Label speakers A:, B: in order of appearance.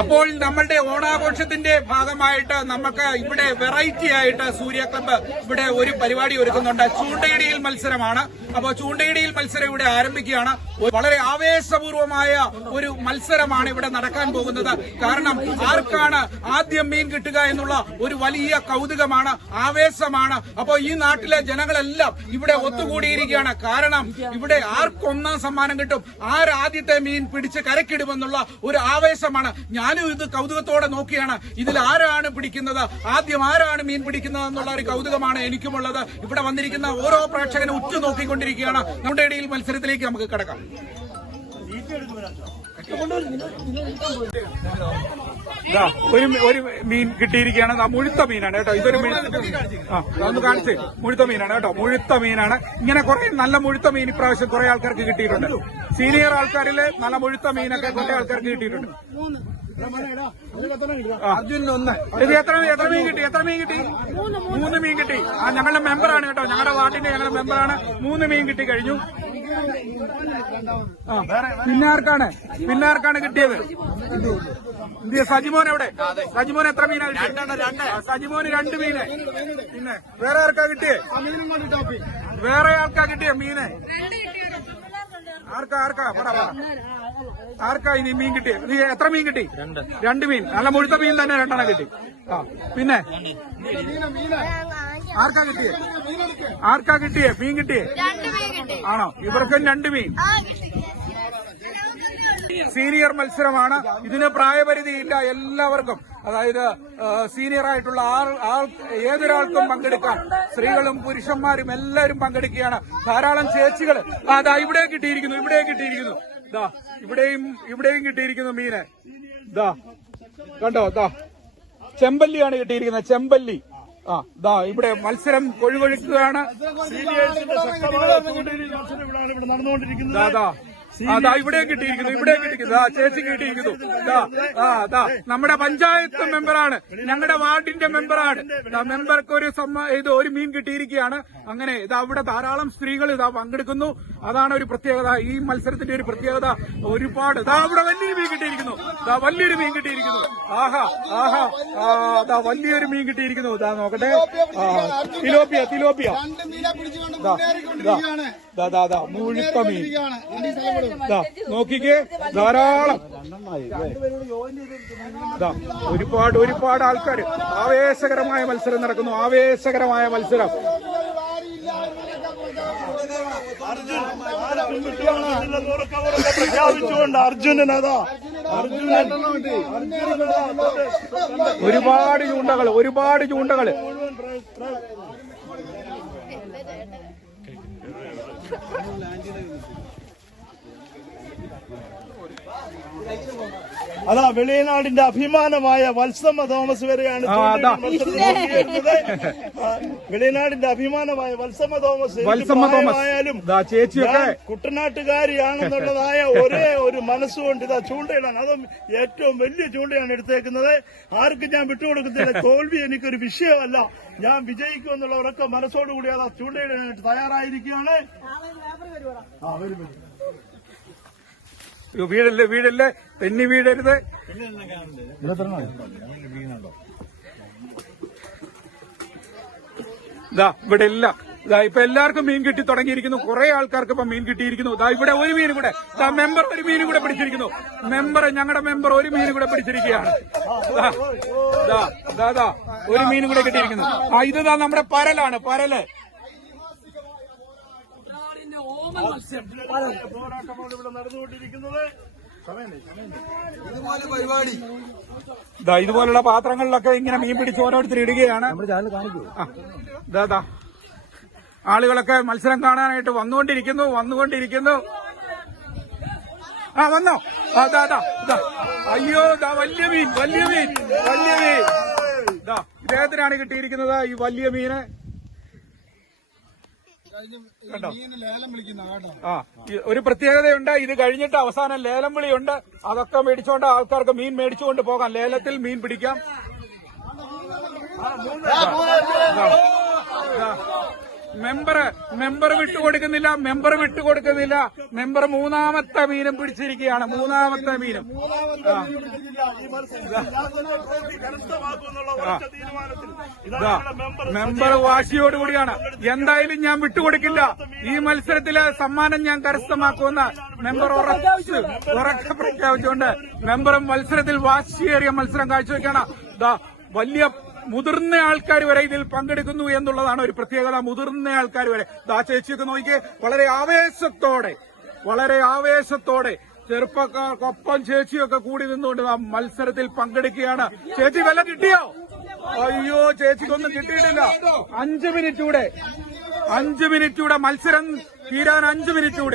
A: അപ്പോൾ നമ്മളുടെ ഓണാഘോഷത്തിന്റെ ഭാഗമായിട്ട് നമുക്ക് ഇവിടെ വെറൈറ്റി ആയിട്ട് സൂര്യ ക്ലബ്ബ് ഇവിടെ ഒരു പരിപാടി ഒരുക്കുന്നുണ്ട്. ചൂണ്ടയിടിയിൽ മത്സരമാണ്. അപ്പോൾ ചൂണ്ടയിടിയിൽ മത്സരം ഇവിടെ ആരംഭിക്കുകയാണ്. വളരെ ആവേശപൂർവമായ ഒരു മത്സരമാണ് ഇവിടെ നടക്കാൻ പോകുന്നത്. കാരണം ആർക്കാണ് ആദ്യം മീൻ കിട്ടുക എന്നുള്ള ഒരു വലിയ കൗതുകമാണ് ആവേശമാണ്. അപ്പോൾ ഈ നാട്ടിലെ ജനങ്ങളെല്ലാം ഇവിടെ ഒത്തുകൂടിയിരിക്കുകയാണ്. കാരണം ഇവിടെ ആർക്കൊന്നാം സമ്മാനം കിട്ടും. ആരാദ്യത്തെ മീൻ പിടിച്ച് കരക്കിടുമെന്നുള്ള ഒരു ആവേശമാണ്. ഞാനും ഇത് കൗതുകത്തോടെ നോക്കിയാണ്. ഇതിൽ ആരാണ് പിടിക്കുന്നത്? ആദ്യം ആരാണ് മീൻ പിടിക്കുന്നത് എന്നുള്ള ഒരു കൗതുകമാണ് എനിക്കുമുള്ളത്. ഇവിടെ വന്നിരിക്കുന്ന ഓരോ പ്രേക്ഷകനെ ഉറ്റു നോക്കിക്കൊണ്ടിരിക്കുകയാണ് നമ്മുടെ ഇടയിൽ മത്സരത്തിലേക്ക് നമുക്ക് കിടക്കാം. ഒരു ഒരു മീൻ കിട്ടിയിരിക്കുകയാണ്. മുഴുത്ത മീനാണ് കേട്ടോ. ഇതൊരു മീൻ ഒന്ന് കാണിച്ച്. മുഴുത്ത മീനാണ് കേട്ടോ. മുഴുത്ത മീനാണ്. ഇങ്ങനെ കുറെ നല്ല മുഴുത്ത മീൻ ഇപ്രാവശ്യം കുറെ ആൾക്കാർക്ക് കിട്ടിയിട്ടുണ്ട്. സീനിയർ ആൾക്കാരിൽ നല്ല മുഴുത്ത മീനൊക്കെ കുറെ ആൾക്കാർക്ക് കിട്ടിയിട്ടുണ്ട്. മീൻ കിട്ടി? എത്ര മീൻ കിട്ടി? മൂന്ന് മീൻ കിട്ടി. ആ ഞങ്ങളുടെ മെമ്പറാണ് കേട്ടോ. ഞങ്ങളുടെ വാർഡിന്റെ ഞങ്ങളുടെ മെമ്പറാണ്. മൂന്ന് മീൻ കിട്ടി കഴിഞ്ഞു. ആ പിന്നെ ആർക്കാണ് പിന്നെ ആർക്കാണ് കിട്ടിയത് സജിമോൻ എവിടെ? സജിമോൻ എത്ര മീനാ സജിമോൻ രണ്ട് മീന്. പിന്നെ വേറെ ആർക്കാ കിട്ടിയേ? വേറെ ആൾക്കാ കിട്ടിയ മീന്? ആർക്കാ ആർക്കാ? പറ ആർക്കാ ഇനി മീൻ കിട്ടി? നീ എത്ര മീൻ കിട്ടി? രണ്ട്. മീൻ. നല്ല മുഴുത്ത മീൻ തന്നെ രണ്ടെണ്ണം കിട്ടി. ആ പിന്നെ? ആർക്കാ കിട്ടിയേ? ആർക്കാ കിട്ടിയേ? മീൻ കിട്ടിയേ?
B: രണ്ട് മീൻ കിട്ടി.
A: ആണോ? ഇവർക്കും രണ്ട് മീൻ. സീനിയർ മത്സരമാണ്. ഇതിന് പ്രായപരിധിയില്ല എല്ലാവർക്കും. അതായത് സീനിയർ ആയിട്ടുള്ള ആൾ ആൾ ഏതൊരാൾക്കും പങ്കെടുക്കാം. സ്ത്രീകളും പുരുഷന്മാരും എല്ലാവരും പങ്കെടുക്കുകയാണ്. ധാരാളം ചേച്ചികൾ. അതാ ഇവിടെ കിട്ടിയിരിക്കുന്നു ഇവിടെ കിട്ടിയിരിക്കുന്നു. ദാ ഇവിടെയും ഇവിടെയും കിട്ടിയിരിക്കുന്നു മീനെ. ദാ കണ്ടോ ദാ. ചെമ്പല്ലിയാണ് കിട്ടിയിരിക്കുന്നത് ചെമ്പല്ലി. ആ ദാ ഇവിടെ മത്സരം കൊഴുകൊഴുക്കുകയാണ്. ദാ. ആ, ഇവിടെ കിട്ടിയിരിക്കുന്നു ഇവിടെ കിട്ടിയിരിക്കുന്നു. ആ ചേച്ചി കിട്ടിയിരിക്കുന്നു. ആ ദാ നമ്മുടെ പഞ്ചായത്ത് മെമ്പറാണ് ഞങ്ങളുടെ വാർഡിന്റെ മെമ്പറാണ്. മെമ്പർക്ക് ഒരു ഇത് ഒരു മീൻ കിട്ടിയിരിക്കുകയാണ്. അങ്ങനെ ഇതാ അവിടെ ധാരാളം സ്ത്രീകൾ ഇതാ പങ്കെടുക്കുന്നു. അതാണ് ഒരു പ്രത്യേകത. ഈ മത്സരത്തിന്റെ ഒരു പ്രത്യേകത ഒരുപാട്. ഇതാ അവിടെ വലിയ മീൻ കിട്ടിയിരിക്കുന്നു ദാ വലിയൊരു മീൻ കിട്ടിയിരിക്കുന്നു. ആഹാ ആഹാ ആ ദാ വലിയൊരു മീൻ കിട്ടിയിരിക്കുന്നു. ദാ നോക്കട്ടെ. തിലോപ്പിയ തിലോപ്പിയ ദാ ദാ ദാ ദാ ദാ മുഴുത്ത മീൻ. ദാ, നോക്കിക്കേ ധാരാളം. ദാ, ഒരുപാട് ഒരുപാട് ആൾക്കാർ ആവേശകരമായ മത്സരം നടക്കുന്നു. ആവേശകരമായ മത്സരം.
C: അർജുൻ പ്രഖ്യാപിച്ചുകൊണ്ട് അർജുനൻ അതാ.
A: ഒരുപാട് ചൂണ്ടകൾ ഒരുപാട് ചൂണ്ടകൾ
C: അതാ വെളിയനാടിന്റെ അഭിമാനമായ വത്സമ്മ തോമസ് വരെയാണ് വെളിയനാടിന്റെ അഭിമാനമായ വത്സമ്മ തോമസ്
A: വത്സമ്മ തോമസ്. ചേച്ചിയൊക്കെ.
C: കുട്ടനാട്ടുകാരിയാണെന്നുള്ളതായ ഒരേ ഒരു മനസ്സുകൊണ്ട് ഇതാ ചൂണ്ടയിടാൻ അതും ഏറ്റവും വലിയ ചൂണ്ടയാണ് എടുത്തേക്കുന്നത്. ആർക്കും ഞാൻ വിട്ടുകൊടുക്കുന്നില്ല തോൽവി എനിക്കൊരു വിഷയമല്ല. ഞാൻ വിജയിക്കും എന്നുള്ള വിജയിക്കുമെന്നുള്ളവരൊക്കെ മനസ്സോടുകൂടി അതാ ചൂണ്ടയിടാനായിട്ട് തയ്യാറായിരിക്കുകയാണ്. ആ വരും വരും.
A: വീടല്ലേ വീടല്ലേ? തെന്നി വീടരുത്. ഇതാ ഇവിടെ ഇല്ല ഇതാ ഇപ്പൊ എല്ലാവർക്കും മീൻ കിട്ടി തുടങ്ങിയിരിക്കുന്നു. കുറെ ആൾക്കാർക്ക് ഇപ്പൊ മീൻ കിട്ടിയിരിക്കുന്നു. ഇതാ ഇവിടെ ഒരു മീൻ കൂടെ ഇതാ മെമ്പർ ഒരു മീൻ കൂടെ പിടിച്ചിരിക്കുന്നു. മെമ്പർ ഞങ്ങളുടെ മെമ്പർ ഒരു മീൻ കൂടെ പിടിച്ചിരിക്കുകയാണ്. ഒരു മീൻ കൂടെ കിട്ടിയിരിക്കുന്നു. ആ ഇത് നമ്മുടെ പരലാണ് പരൽ.
C: പോരാട്ടമാണ് ഇവിടെ നടന്നുകൊണ്ടിരിക്കുന്നത്.
A: ദാ ഇതുപോലുള്ള പാത്രങ്ങളിലൊക്കെ ഇങ്ങനെ മീൻ പിടിച്ച് ഓരോരുത്തർ ഇടുകയാണ്. ആ, ദാ ദാ. ആളുകളൊക്കെ മത്സരം കാണാനായിട്ട് വന്നുകൊണ്ടിരിക്കുന്നു വന്നുകൊണ്ടിരിക്കുന്നു. ആ വന്നോ? ആ ദാ ദാ ദാ. അയ്യോ ദാ വലിയ മീൻ വലിയ മീൻ വലിയ മീൻ. ദാ ഇദ്ദേഹത്തിനാണ് കിട്ടിയിരിക്കുന്നത് ഈ വലിയ മീന്. ആ ഒരു പ്രത്യേകതയുണ്ട്. ഇത് കഴിഞ്ഞിട്ട് അവസാനം ലേലം വിളിയുണ്ട്. അതൊക്കെ മേടിച്ചുകൊണ്ട് ആൾക്കാർക്ക് മീൻ മേടിച്ചുകൊണ്ട് പോകാം. ലേലത്തിൽ മീൻ പിടിക്കാം. മെമ്പർ മെമ്പർ വിട്ടുകൊടുക്കുന്നില്ല മെമ്പർ വിട്ടുകൊടുക്കുന്നില്ല. മെമ്പർ മൂന്നാമത്തെ മീനും പിടിച്ചിരിക്കുകയാണ്. മൂന്നാമത്തെ മീനും.
C: മെമ്പർ
A: വാശിയോടുകൂടിയാണ്. എന്തായാലും ഞാൻ വിട്ടുകൊടുക്കില്ല. ഈ മത്സരത്തിലെ സമ്മാനം ഞാൻ കരസ്ഥമാക്കുമെന്ന് മെമ്പർ ഉറച്ച് ഉറക്ക പ്രഖ്യാപിച്ചുകൊണ്ട് മെമ്പറും മത്സരത്തിൽ വാശിയേറിയ മത്സരം കാഴ്ചവെക്കാണ് വലിയ മുതിർന്ന ആൾക്കാർ വരെ ഇതിൽ പങ്കെടുക്കുന്നു എന്നുള്ളതാണ് ഒരു പ്രത്യേകത. മുതിർന്ന ആൾക്കാർ വരെ. ദാ ചേച്ചിയൊക്കെ നോക്കിയേ വളരെ ആവേശത്തോടെ വളരെ ആവേശത്തോടെ ചെറുപ്പക്കാർക്കൊപ്പം ചേച്ചിയൊക്കെ കൂടി നിന്നുകൊണ്ട് ആ മത്സരത്തിൽ പങ്കെടുക്കുകയാണ്. ചേച്ചി വില കിട്ടിയോ? അയ്യോ ചേച്ചിക്കൊന്നും കിട്ടിയിട്ടില്ല. അഞ്ചു മിനിറ്റ് കൂടെ. അഞ്ചു മിനിറ്റ് കൂടെ. മത്സരം തീരാൻ അഞ്ചു മിനിറ്റ് കൂടെ.